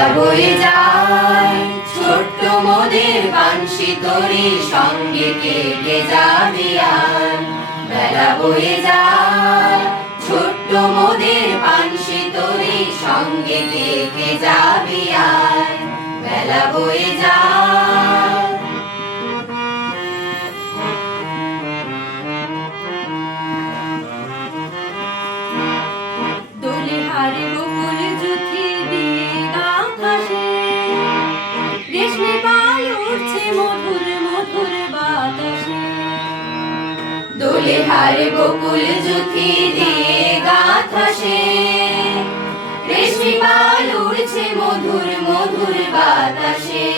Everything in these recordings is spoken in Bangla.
বেলা বয়ে যায় ছোট্ট মোদের বাঁশি তরি সঙ্গে কে কে যাবি আর। বেলা বয়ে যায় ছোট্ট মোদের বাঁশি তরি সঙ্গে কে কে যাবি আর। বেলা বয়ে যায় দোলে হারে বকুল জুথি দিয়ে গাঁথাসে রেশমি পাল উঠছে মধুর মধুর বাতাসে। দোলে হারে বকুল জুথি দিয়ে গাঁথাসে রেশমি পাল উঠছে মধুর মধুর বাতাসে।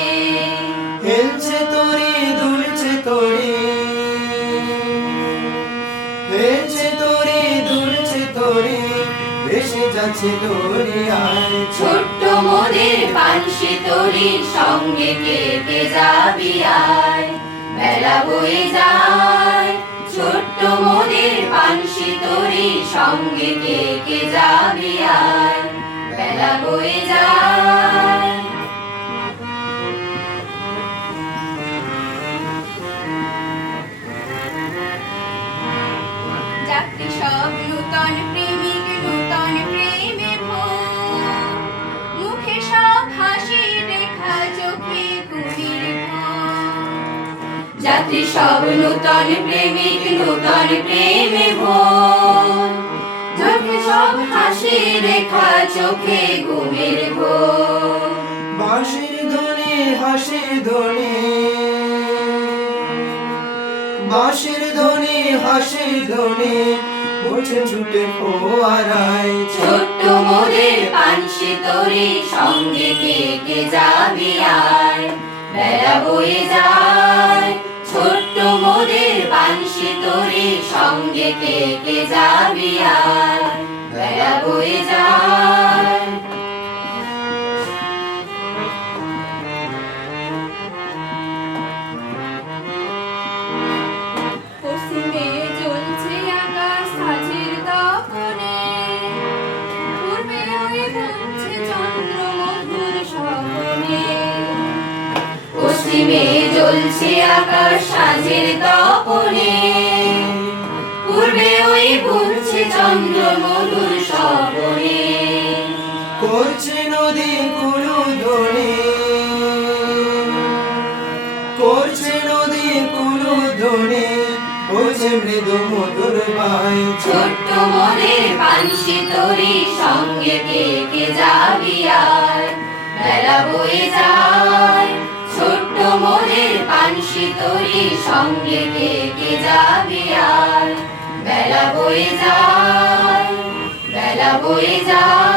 হেলছে তরি দুলছে তরি, হেলছে তরি দুলছে তরি, ভেসে যাচ্ছে দরিয়ায়। ছোট্ট মোদের বাঁশি তরির সঙ্গে কে কে যাবি আর। বেলা বয়ে যায় ছোট্ট মোদের বাঁশি তরির সঙ্গে কে কে যাবি আর। বেলা বয়ে যায় যাত্রী সব নূতন প্রেমিক নূতন প্রেমে ভোর, মুখে সব হাসি রেখা চোখে কুমির ভোর। যাত্রী সব নূতন প্রেমিক নূতন প্রেমে ভোর, মুখে সব হাসি রেখা চোখে ঘুমের ঘোর। বাঁশির ধ্বনি হাসির ধ্বনি, বাঁশির ধ্বনি হাসির ধ্বনি, উঠে ছুটে ফোয়ারায়। ছোট্ট মোদের বাঁশি তরি সঙ্গে কে কে যাবি আর। বেলা বয়ে যায় ছোট্ট মোদের বাঁশি তরি সঙ্গে কে কে যাবি আর। বেলা বয়ে যায় পশ্চিমে জ্বলছে আকাশ সাজের দপনে, পূর্বে ওই বুনছে চন্দ্র মধুর স্বপনে। পশ্চিমে জ্বলছে আকাশ সাজের দপনে, পূর্বে ওই বুনছে চন্দ্র মধুর স্বপনে। করছে নদী কুলু ধ্বনি, করছে নদী কুলু ধ্বনি, বলছে মৃদু মধুর বাই। ছোট্ট মোদের বাঁশি তরি সঙ্গে কে কে যাবি আর। বেলা বয়ে যায় ছোট্ট মোদের বাঁশি তরি সঙ্গে কে কে যাবি আর। বেলা বয়ে যায় বেলা বয়ে যায়।